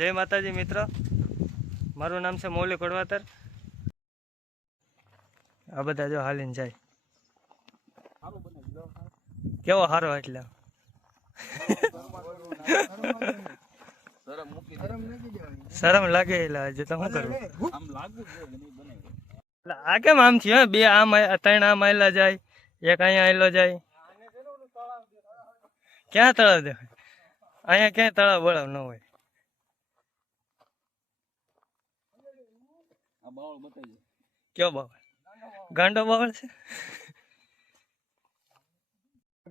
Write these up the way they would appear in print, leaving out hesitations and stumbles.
જય માતાજી મિત્ર, મારું નામ છે મૌલિક કડવાતર. આ બધા જો હાલીને જાય, કેવો હારો એટલે શરમ લાગે એટલે હજુ તો શું કરવું. આ કેમ આમ થયું? બે આમ ત્રણ આમ આયલા જાય, એક અહીંયા આયલો જાય. ક્યાં તળાવ દેખાય? અહીંયા ક્યાંય તળાવ બળાવ ન હોય. કયો બાવળ? ગાંડો બાવળ છે.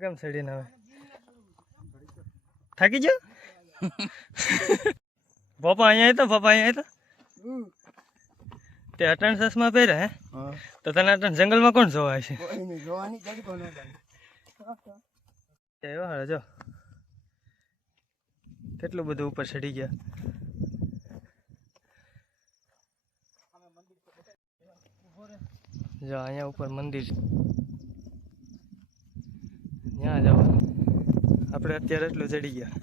કેમ સડીને હવે થાકી ગયો? પપ્પા અહીંયા તો તે અટણ ચશ્મા પહેર્યા હે? તો તને અટણ જંગલમાં કોણ જોવાય છે? જો કેટલું બધું ઉપર ચડી ગયા. જો અહીંયા ઉપર મંદિર છે, ત્યાં જવાનું. આપણે અત્યારે એટલું ચડી ગયા.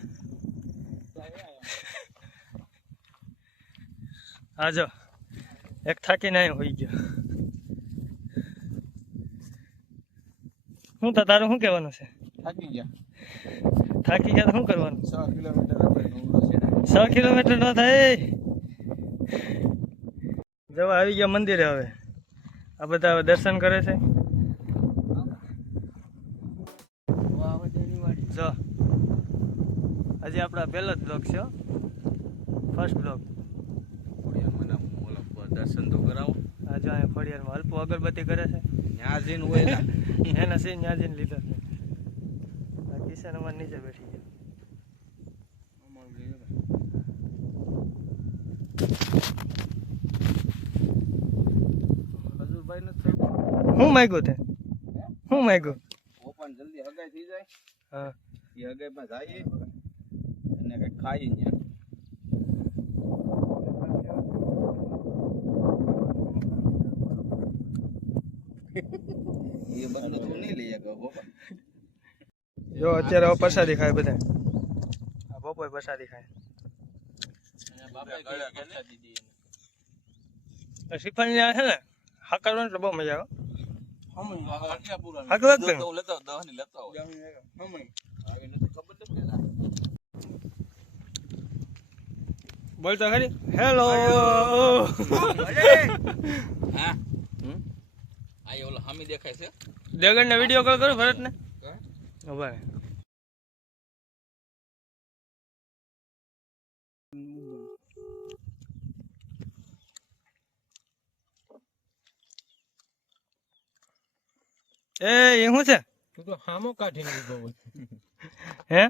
હા જો એક થાકીને અહીંયા હોઈ ગયો. શું તો તારું શું કહેવાનું છે? થાકી ગયા તો શું કરવાનું? 6 કિલોમીટર ન થાય. જવા આવી ગયા મંદિરે. હવે આ બધા હવે દર્શન કરે છે. જો હજી આપણા પહેલો જ બ્લોગ છે, ફર્સ્ટ બ્લોગ. દર્શન તો કરાવો. હા જો અહીંયા ખોડિયારમાં અલ્પો અગરબત્તી કરે છે. ન્યાજીન હોય એના સી ન્યાજીન લીધો છે. આ કિશન અમાર નીચે બેઠી ગયા. હજુરભાઈ ને હું માંગ્યું તે? હું માંગ્યું? ઓપન જલ્દી હગાઈ થઈ જાય. હા એ હગાઈમાં જાય અને કઈ ખાઈ ને એ બંદો તું નહીં લઈ ગયો બાપા. જો અત્યારે હવે પ્રસાદી ખાય બધા. આ બપોર પ્રસાદી ખાય. શ્રીફળ ને છે ને હાકરવાનું એટલે બહુ મજા આવે. બોલતો ખરી હેલો. દેખાય છે દેગન ને વિડીયો કોલ કરું ભરત ને. એ શું છે? તું તો હામો કાઢીને લીધો હે?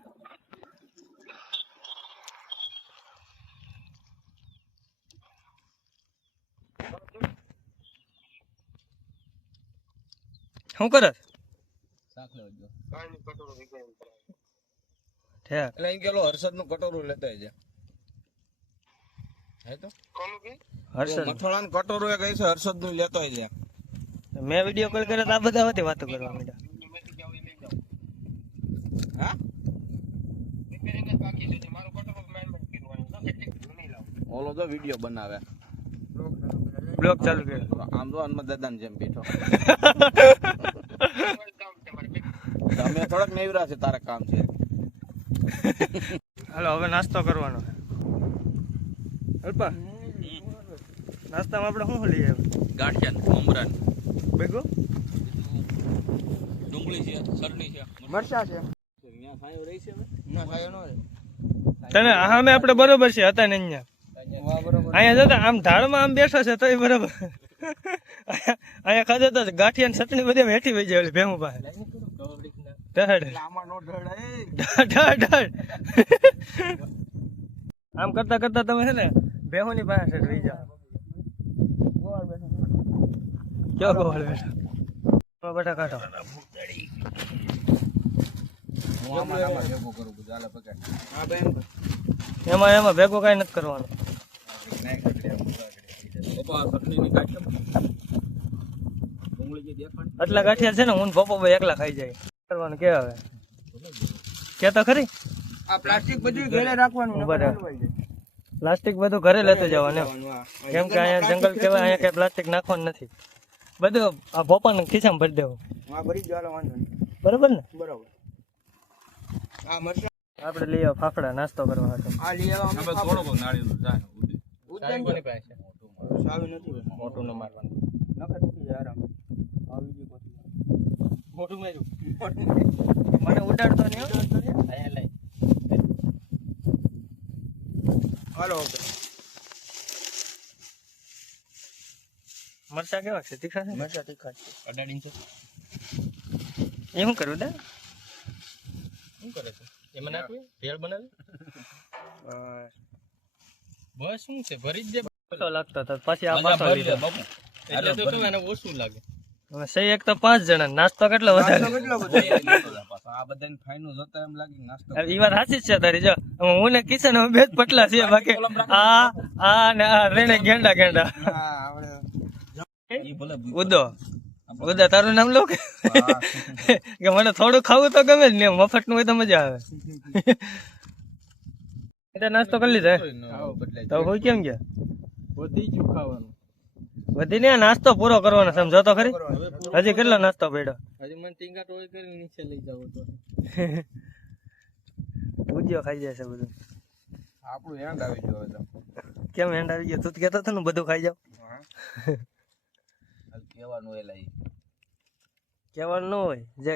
શું કરે? એટલે અહીં ગયેલો હર્ષદ નું કટોરું લેતા છે. મથોડા નું કટોરું એ કહે છે હર્ષદ નું લેતો છે. મેં વિડીયો કોલ કર્યો તો આ બધા હતી વાતો કરવા માંડ્યા. ઓલો તો વિડીયો બનાવે, બ્લોગ ચાલુ કર્યો. આમ તો હનુમાન દાદા ને જેમ બેઠો. તમે થોડાક નેવરા છે, તારે કામ છે. હાલો હવે નાસ્તો કરવાનો. અલ્પા નાસ્તામાં આપણે શું લઈએ? ગાંઠિયા, મમરા, બેગો, ડુંગળી છે, ચટણી છે, મરચા છે. અહીંયા ખાયો રહી છે? ના ખાયો ન રહે. તને સામે આપણે બરોબર છે હતા ને અહીંયા. અહીંયા જતા આમ ઢાળમાં આમ બેઠો છે તો બરાબર. અહીંયા ખાધે તો ગાંઠિયા ને ચટણી બધી હેઠી વહી જાય ભેહું પાસે. આમ કરતા કરતા તમે છે ને ભેહું ની પાસે વહી જાવ. ક્યાં ગોળ બેઠા? બટા કાઢો. એમાં ભેગું કઈ નથી કરવાનું. આટલા ગાંઠિયા છે ને હું પપ્પા ભાઈ એકલા ખાઈ જાય. કરવાનું કે હવે કે તો ખરી. આ પ્લાસ્ટિક બધું ઘરે રાખવાનું. પ્લાસ્ટિક બધું ઘરે લેતું જવાનું કેમ કે અહીંયા જંગલ કેવાય, અહીંયા કઈ પ્લાસ્ટિક નાખવાનું નથી, બધું આ ભોપાના ખિસ્સામાં ભરી દેવું. બરોબર ને? બરોબર. આપણે લઈ આવો ફાફડા નાસ્તો કરવા માટે. મોટું ન મારવાનું. મોટું માર્યું મને ઉડાડતો નહીં. હાલો મરચા કેવા છે? તીખા છે? મરચા તીખા છે. અડાડીને છે એ શું કરું દા? શું કરે છે એમાં? નાખવી ભેળ બનાવી બસ. શું છે ભરી જ દે. લાગતો હતો પછી આ પાછો લીધો એટલે તો કહું એને ઓછું લાગે. સહી એક તો 5 જણા નાસ્તો કેટલો વધારે. આ બધાને ફાઈનું જોતા એમ લાગે નાસ્તો. ઈ વાત સાચી છે તારી. જો હું ને કિશન બે જ પટલા છે બાકી આ ને આ રેણે ગેંડા. ઉદો તારું નામ લો કે મને થોડું ખાવું તો ગમે જ ને, મફત નું હોય તો મજા આવે. એટલે નાસ્તો કરી લીધો તો હોય કેમ ગયા? વધી ગયું ખાવાનું. વધી ને નાસ્તો પૂરો કરવાનો સમજો તો ખરી. હજી કેટલો નાસ્તો પડ્યો? હજી મને ટીંગા ટોળી કરીને નીચે લઈ જાવ તો ભૂજ્યો ખાઈ જાય છે બધું. આપણું હેન્ડ આવી ગયો. કેમ હેન્ડ આવી ગયો? તું કહેતો હતો ને બધું ખાઈ જાવ. કેવાનું ન હોય જે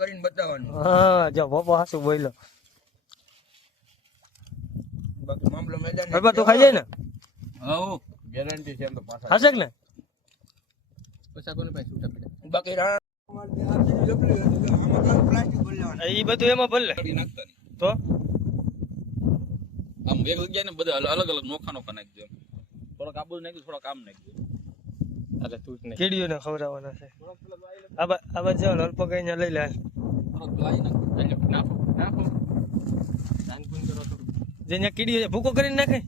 કરીને બતાવવાનું. હા જો પપ્પા હાસુ બોલ્યો. બાકી મામલો મેદાન બાબા તું ખાઈ જાય ને? હા ગેરંટી છે એમ તો પાછા હાસક ને પૈસા કોને પાસે છૂટા પડ્યા બાકી પ્લાસ્ટિક ભરી લેવાનું. ઈ બધું એમાં ભરી લે નાખતા તો આમ એક જગ્યાએ ને બધા અલગ અલગ નોખા નાખી દે. થોડોક આબુ નાખી થોડોક આમ નાખી દે. એટલે તું ને કીડીઓને ખવડાવવાના છે. આ બાજુ જાવ અલ્પ કઈ લઈ લે. નાખો જે કીડીઓ ભૂકો કરીને નાખે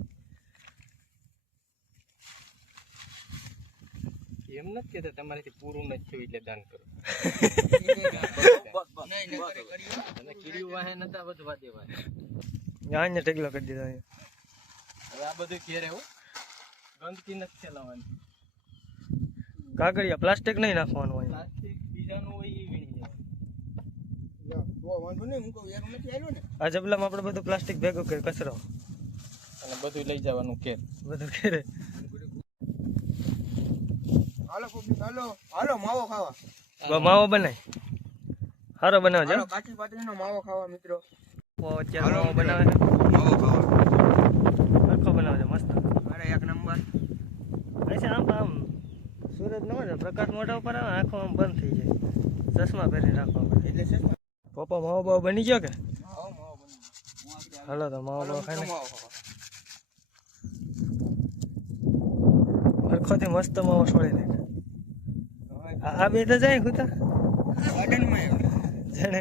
એમ નથી કેતા તમારાથી પૂરું નથી થયું એટલે દાન કરો. કીડીઓ વાહે નતા વધવા દેવા. અહીંયા ટેકલો કરી દીધો. હવે આ બધું ઘેરે હો ગંદકી નથી ફેલાવાની. કાગળિયા પ્લાસ્ટિક નહીં નાખવાનું હોય. પ્લાસ્ટિક બીજાનું હોય એ વીણી દેવાનું. આ જબલામાં આપણે બધું પ્લાસ્ટિક ભેગું કરી કચરો અને બધું લઈ જવાનું ઘેર. બધું ઘેરે. હાલો માવો ખાવા. માવો બનાય સારો બનાવજો. કાચી પાતળીનો માવો ખાવા મિત્રો. અત્યારે માવો બનાવે છે. માવો ખાવા સરખો બનાવજો મસ્ત. અરે એક નંબર. આમ સૂરજ ન હોય પ્રકાશ મોઢા ઉપર આવે આંખો આમ બંધ થઈ જાય. ચશ્મા પહેરી રાખવા પડે એટલે ચશ્મા. પપ્પા માવો બાવો બની ગયો કે? હાલો તો માવો બાવો ખાઈ સરખોથી મસ્ત માવો છોડી નાખે. આ બે તો જાય ખુતા જાણે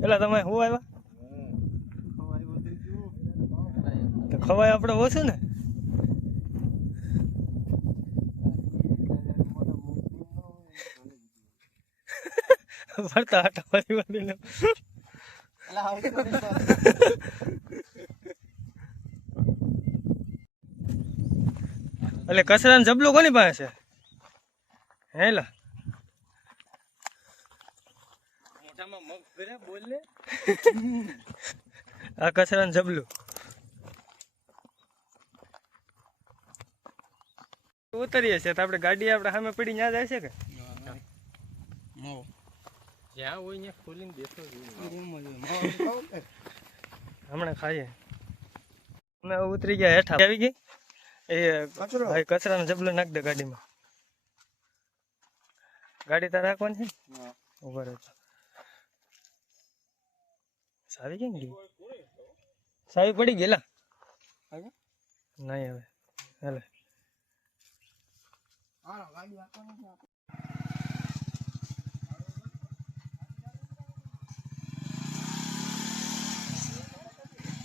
પેલા તમે શું આવ્યા તો ખવાય આપણે ઓછું ને. ફરતા આટા ફરી વાળીને એટલે કચરાનું જબલું કોની પાસે છે? હેલા મોઢામાં મગ ભર્યા બોલ લે. આ કચરાનું જબલું ઉતરીએ છે તો આપણે ગાડી આપણે સામે પડી ત્યાં જાય છે કે જ્યાં હોય ત્યાં ખોલીને બેસો. હમણાં ખાઈએ. અમે ઉતરી ગયા હેઠા આવી ગઈ એ કચરાનો જબલો નાખ દે ગાડીમાં. ગાડી તાર રાખવાની છે ઉભા રહે. સાવી કેમ ગઈ? સાવી પડી ગયેલા નહીં હવે હાલે.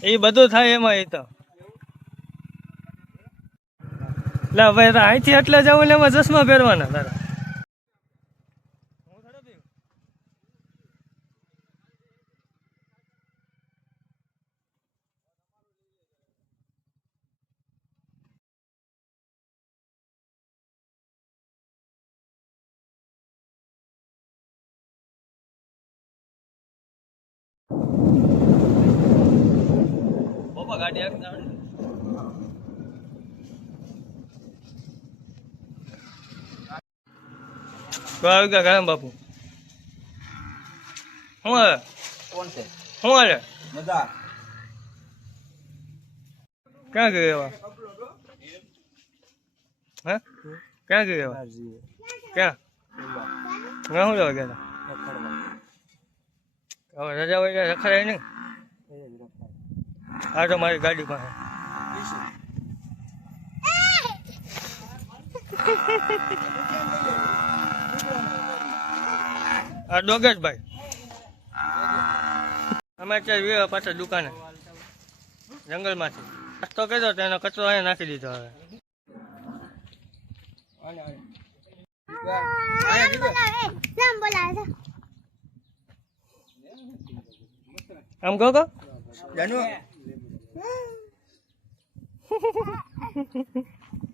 એ બધું થાય એમાં. એ તો લે ભાઈ અહીંથી એટલે જવું ને એમાં ચશ્મા પહેરવાના તારા. ગાડી આગળ તો આવી ગયા ગામ બાપુ શું હાલે કોણ છે શું હાલે મજા ક્યાં ગઈ એવા હે ક્યાં ગઈ એવા ક્યાં ના શું લેવા ગયા હતા હવે રજા હોય રખડાય નહીં આ તો મારી ગાડી પાસે આ ડોગેશભાઈ અમે અત્યારે પાછળ દુકાને જંગલમાંથી રસ્તો કીધો તો એનો કચરો અહીંયા નાખી દીધો હવે આમ કહો કહો